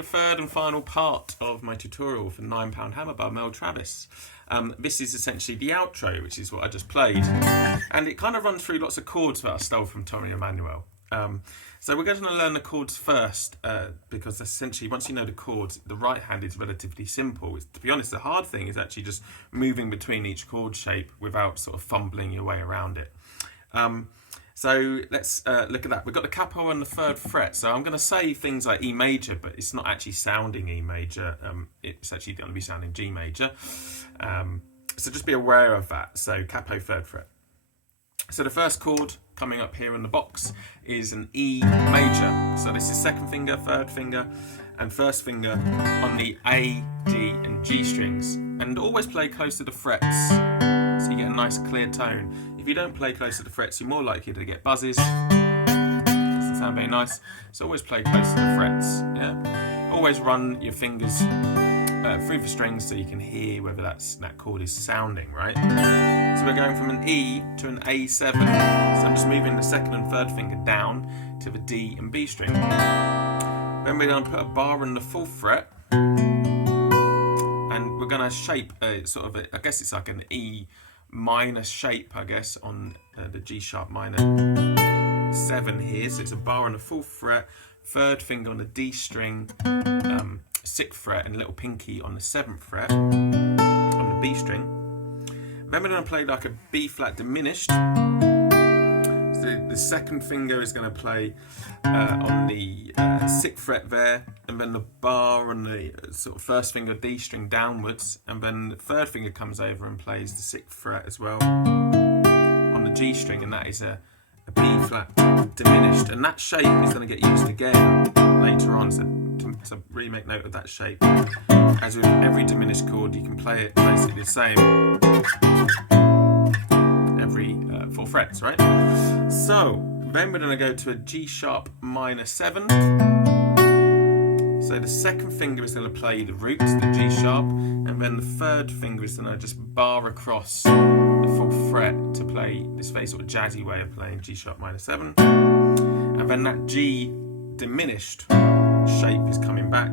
the third and final part of my tutorial for £9 Hammer by Merle Travis. This is essentially the outro, which is what I just played. And it kind of runs through lots of chords that I stole from Tommy Emmanuel. So we're going to learn the chords first, because essentially once you know the chords, the right hand is relatively simple. To be honest, the hard thing is actually just moving between each chord shape without sort of fumbling your way around it. So let's look at that. We've got the capo on the 3rd fret. So I'm going to say things like E major, but it's not actually sounding E major. It's actually going to be sounding G major. So just be aware of that. So capo 3rd fret. So the first chord coming up here in the box is an E major. So this is 2nd finger, 3rd finger, and 1st finger on the A, D, and G strings. And always play close to the frets, so you get a nice clear tone. If you don't play close to the frets, you're more likely to get buzzes. Doesn't sound very nice. So always play close to the frets. Yeah. Always run your fingers through the strings so you can hear whether that chord is sounding right. So we're going from an E to an A7. So I'm just moving the 2nd and 3rd finger down to the D and B string. Then we're going to put a bar on the 4th fret, and we're going to shape I guess it's like an E minor shape, I guess, on the G sharp minor 7 here. So it's a bar on the 4th fret, 3rd finger on the D string, 6th fret, and a little pinky on the 7th fret on the B string. Then we're going to play like a B flat diminished. So the 2nd finger is going to play on the 6th fret there, and then the bar on the sort of 1st finger D string downwards, and then the 3rd finger comes over and plays the 6th fret as well on the G string, and that is a B flat diminished. And that shape is going to get used again later on, so really make note of that shape. As with every diminished chord, you can play it basically the same every 4 frets, right? So then we're going to go to a G sharp minor 7. So the 2nd finger is going to play the root, the G sharp, and then the 3rd finger is going to just bar across the 4th fret to play this very sort of jazzy way of playing G sharp minor 7. And then that G diminished shape is coming back.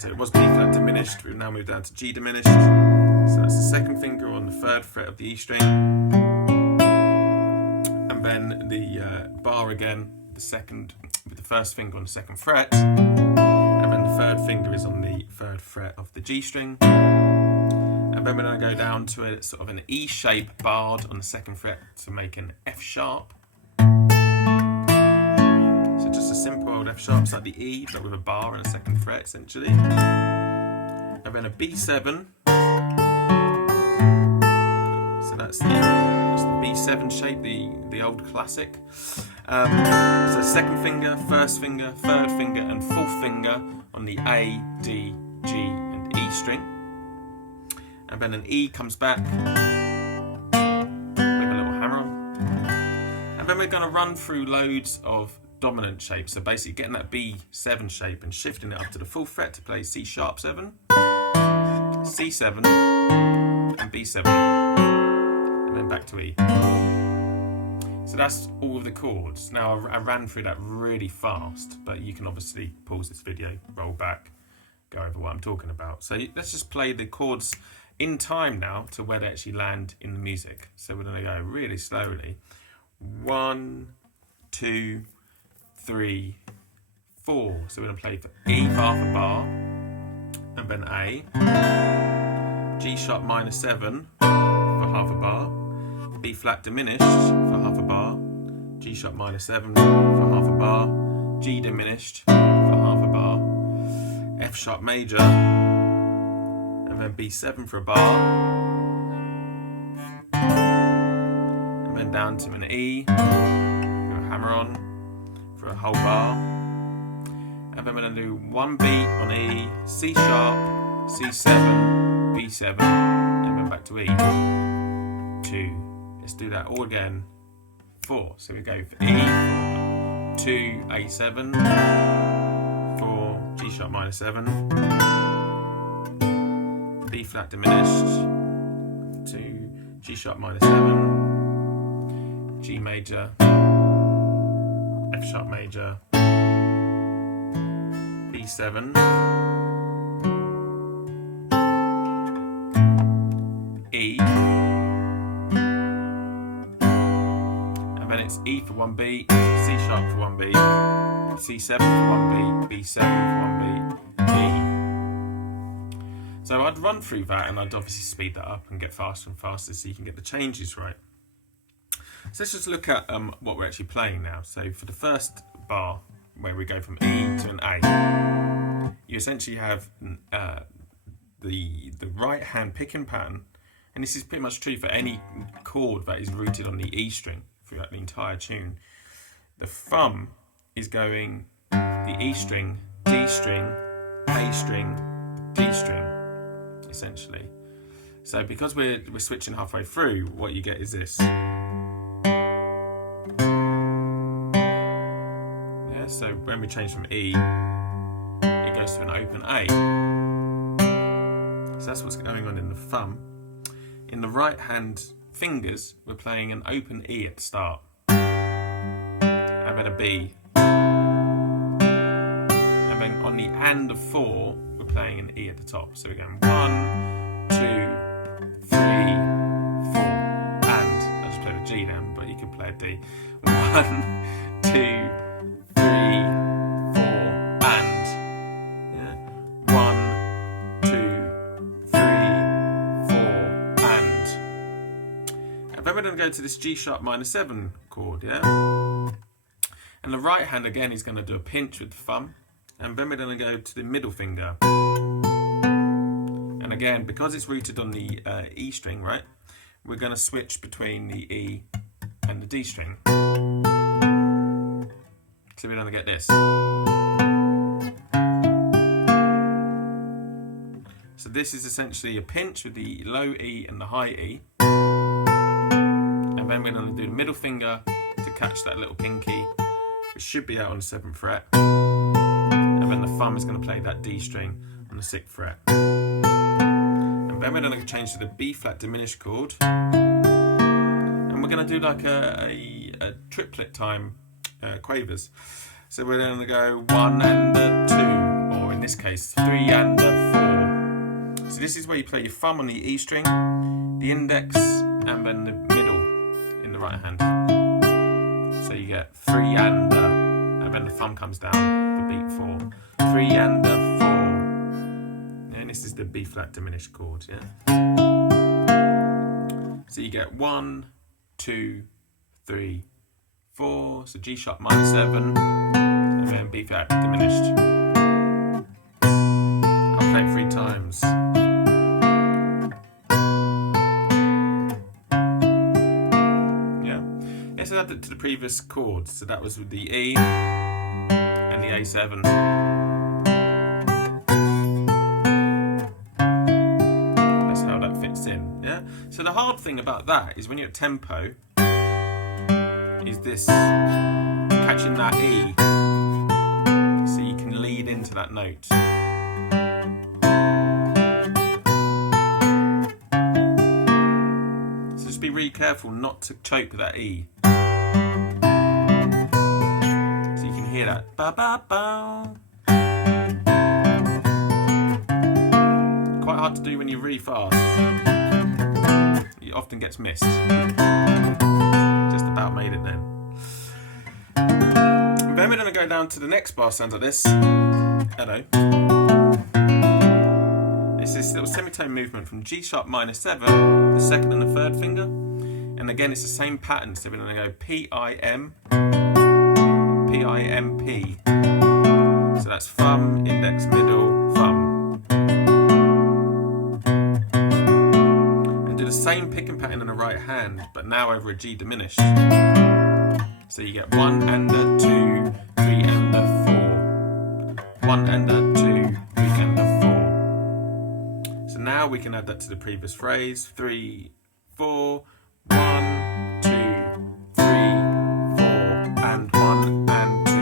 So it was B flat diminished, we've now moved down to G diminished. So that's the 2nd finger on the 3rd fret of the E string. And then the bar again, the 2nd with the 1st finger on the 2nd fret. And then the 3rd finger is on the 3rd fret of the G string. And then we're going to go down to a sort of an E shape barred on the 2nd fret to make an F sharp. Just a simple old F sharp, it's like the E, but with a bar and a 2nd fret essentially. And then a B7. So that's the B7 shape, the old classic. So 2nd finger, 1st finger, 3rd finger, and 4th finger on the A, D, G, and E string. And then an E comes back with a little hammer on. And then we're going to run through loads of dominant shape, so basically getting that B7 shape and shifting it up to the 4th fret to play C sharp 7, C7, and B7, and then back to E. So that's all of the chords. Now I ran through that really fast, but you can obviously pause this video, roll back, go over what I'm talking about. So let's just play the chords in time now to where they actually land in the music. So we're going to go really slowly. 1, 2, 3, 4. So we're going to play for E for half a bar, and then A, G sharp minor 7 for half a bar, B flat diminished for half a bar, G sharp minor 7 for half a bar, G diminished for half a bar, F sharp major, and then B7 for a bar, and then down to an E, with a hammer on, for a whole bar. And then we're going to do 1 beat on E, C sharp, C7, B7, and then back to E. 2. Let's do that all again. 4. So we go for E, 2, A7, 4, G sharp minor 7, B flat diminished, 2, G sharp minor 7, G major, F sharp major, B7, D7, E, and then it's E for 1B, C sharp for 1B, C7 for 1B, B7 for 1B, E. So I'd run through that and I'd obviously speed that up and get faster and faster so you can get the changes right. So let's just look at what we're actually playing now. So for the first bar, where we go from E to an A, you essentially have the right hand picking pattern, and this is pretty much true for any chord that is rooted on the E string throughout the entire tune. The thumb is going the E string, D string, A string, D string, essentially. So because we're switching halfway through, what you get is this. So when we change from E, it goes to an open A. So that's what's going on in the thumb. In the right hand fingers, we're playing an open E at the start, and then a B. And then on the and of 4, we're playing an E at the top. So we're going 1, 2, 3, 4, and I just played a G then, but you can play a D. 1, 2, 3, 4, and 1, 2, 3, 4, and then we're going to go to this G sharp minor 7 chord, yeah? And the right hand again is going to do a pinch with the thumb, and then we're going to go to the middle finger. And again, because it's rooted on the E string, right? We're going to switch between the E and the D string. So we're going to get this. So this is essentially a pinch with the low E and the high E. And then we're going to do the middle finger to catch that little pinky, which should be out on the 7th fret. And then the thumb is going to play that D string on the 6th fret. And then we're going to change to the B flat diminished chord. And we're going to do like a triplet time quavers. So we're going to go 1 and a 2, or in this case 3 and a 4. So this is where you play your thumb on the E string, the index, and then the middle in the right hand. So you get 3 and a, and then the thumb comes down for beat 4. 3 and a 4. And this is the B flat diminished chord, yeah. So you get 1, 2, 3, 4, so G sharp minor 7, and then B flat diminished. I'll play it 3 times. Yeah. Let's add it to the previous chords. So that was with the E and the A7. That's how that fits in. Yeah. So the hard thing about that is when you're at tempo, is this catching that E so you can lead into that note. So just be really careful not to choke that E. So you can hear that ba ba ba. Quite hard to do when you're really fast. It often gets missed. About made it then. Then we're going to go down to the next bar, sounds like this. Hello. It's this little semitone movement from G sharp minor 7, the 2nd and the 3rd finger. And again, it's the same pattern. So we're going to go P, I, M, P, I, M, P. So that's thumb, index, middle, thumb. The same picking pattern on the right hand, but now over a G diminished. So you get 1 and a 2, 3 and a 4. 1 and a 2, 3 and a 4. So now we can add that to the previous phrase. 3, 4, 1, 2, 3, 4, and 1 and 2,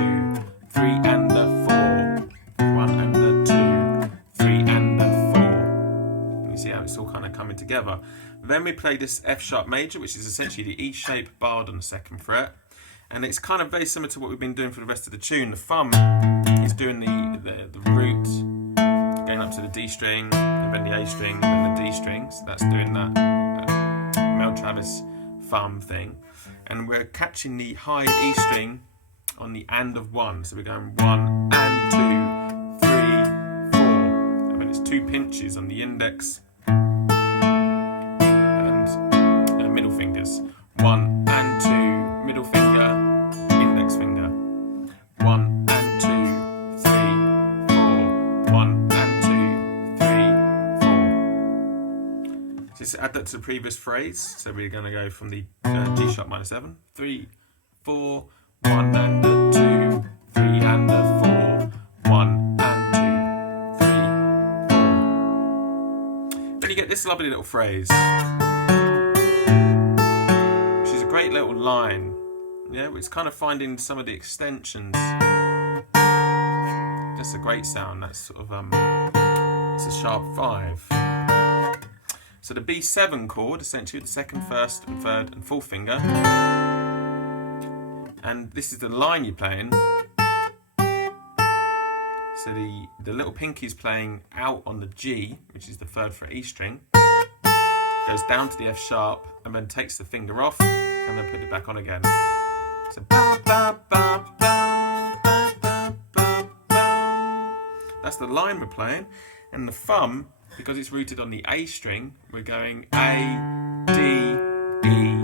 3 and a 4. 1 and a 2, 3 and a 4. You see how it's all kind of coming together. Then we play this F sharp major, which is essentially the E shape barred on the 2nd fret. And it's kind of very similar to what we've been doing for the rest of the tune. The thumb is doing the root, going up to the D string, and then the A string, and then the D string. So that's doing that Merle Travis thumb thing. And we're catching the high E string on the and of 1. So we're going 1 and 2, 3, 4. And then it's 2 pinches on the index and middle fingers. 1 and 2, middle finger, index finger. 1 and 2, 3, 4. 1 and 2, 3, 4. So just add that to the previous phrase. So we're going to go from the G sharp minor 7, 3, 4, 1 and a 2, 3 and a 4, 1 and 2, 3, 4. Then you get this lovely little phrase, which is a great little line. Yeah, it's kind of finding some of the extensions. Just a great sound. That's sort of it's a sharp 5. So the B7 chord, essentially the second, first, and third, and fourth finger. And this is the line you're playing. So the little pinky's playing out on the G, which is the 3rd fret E string, goes down to the F sharp, and then takes the finger off, and then put it back on again. So ba ba ba ba ba ba ba ba. That's the line we're playing, and the thumb, because it's rooted on the A string, we're going A, D, E,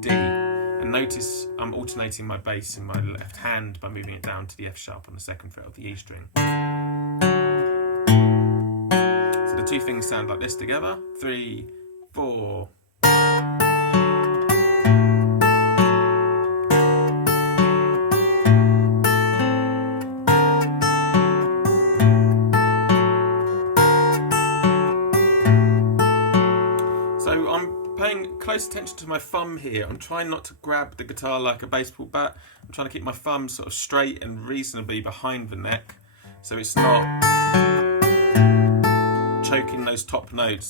D. And notice I'm alternating my bass in my left hand by moving it down to the F sharp on the 2nd fret of the E string. So the two things sound like this together. 3, 4. So I'm paying close attention to my thumb here. I'm trying not to grab the guitar like a baseball bat. I'm trying to keep my thumb sort of straight and reasonably behind the neck, so it's not choking those top notes.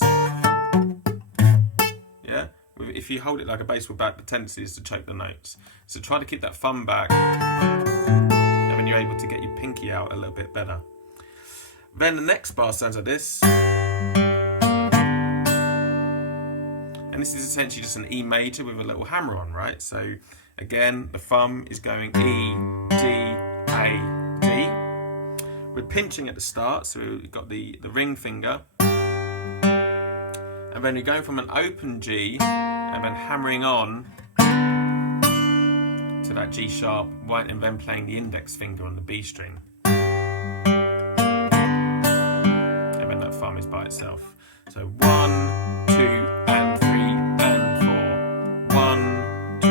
Yeah? If you hold it like a baseball bat, the tendency is to choke the notes. So try to keep that thumb back, and then you're able to get your pinky out a little bit better. Then the next bar sounds like this. And this is essentially just an E major with a little hammer on, right? So again, the thumb is going E, D, A, D. We're pinching at the start, so we've got the ring finger. And then you're going from an open G and then hammering on to that G sharp, right, and then playing the index finger on the B string. And then that thumb is by itself. So 1, 2, and 3, and 4. 1, 2,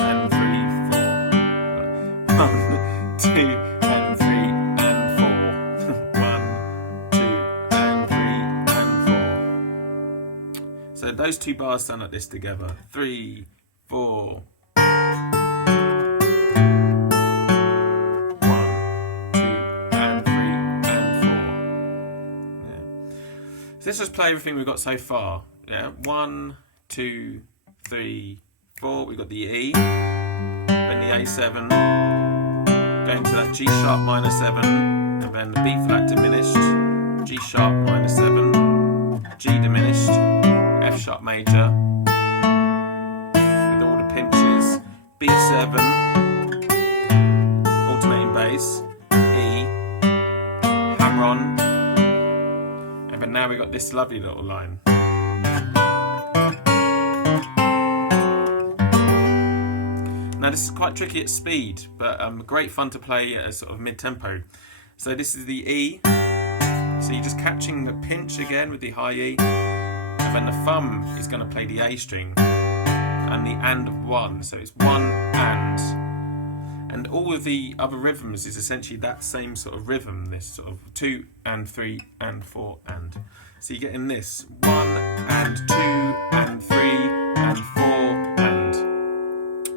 and 3, 4. 1, 2, and 3, and 4. 1, 2, and 3, and 4. So those two bars sound like this together. 3, 4. 1, 2, and 3, and 4. Yeah. So let's just play everything we've got so far. Yeah, 1, 2, 3, 4. We've got the E, then the A7, going to that G sharp minor 7, and then the B flat diminished, G sharp minor 7, G diminished, F sharp major, with all the pinches, B7, alternating bass, E, hammer on, and then now we've got this lovely little line. Now this is quite tricky at speed, but great fun to play at a sort of mid-tempo. So this is the E, so you're just catching the pinch again with the high E, and then the thumb is going to play the A string, and the and of 1, so it's 1 and all of the other rhythms is essentially that same sort of rhythm, this sort of 2 and 3 and 4 and. So you're getting this 1 and 2 and 3 and 4 and.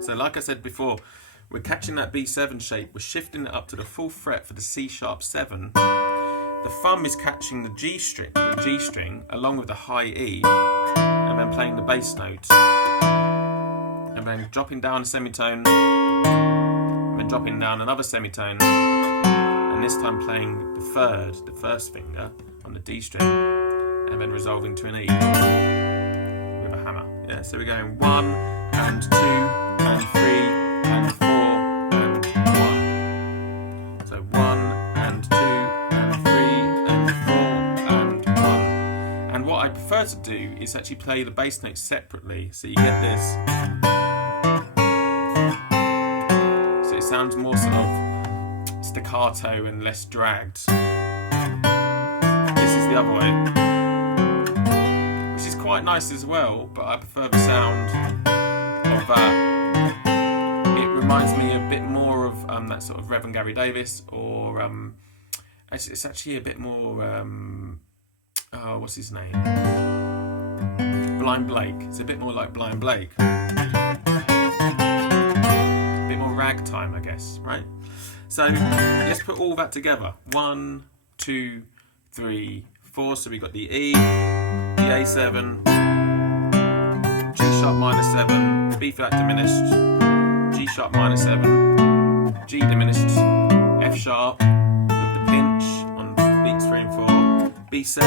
So like I said before, we're catching that B7 shape, we're shifting it up to the 4th fret for the C sharp 7. The thumb is catching the G string along with the high E, and then playing the bass note. And and then dropping down a semitone, and then dropping down another semitone, and this time playing the first finger on the D string, and then resolving to an E with a hammer. Yeah, so we're going 1 and 2 and 3 and 4 and 1. So 1 and 2 and 3 and 4 and 1. And what I prefer to do is actually play the bass notes separately, so you get this. So it sounds more sort of staccato and less dragged. This is the other way, which is quite nice as well, but I prefer the sound of that. It reminds me a bit more of that sort of Reverend Gary Davis, or it's actually a bit more what's his name? Blind Blake. It's a bit more like Blind Blake. A bit more ragtime, I guess, right? So let's put all that together. 1, 2, 3, 4. So we got the E, the A7, G sharp minor 7, B flat diminished, G sharp minor 7, G diminished, F sharp with the pinch on beats 3 and 4, B7,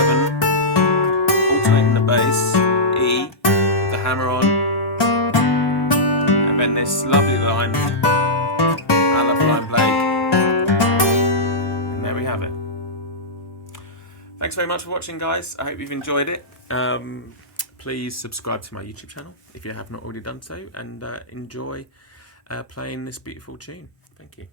alternating the bass, E with the hammer on, and then this lovely line, a la Blind Blake. Thanks very much for watching, guys. I hope you've enjoyed it. Please subscribe to my YouTube channel if you have not already done so, and enjoy playing this beautiful tune. Thank you.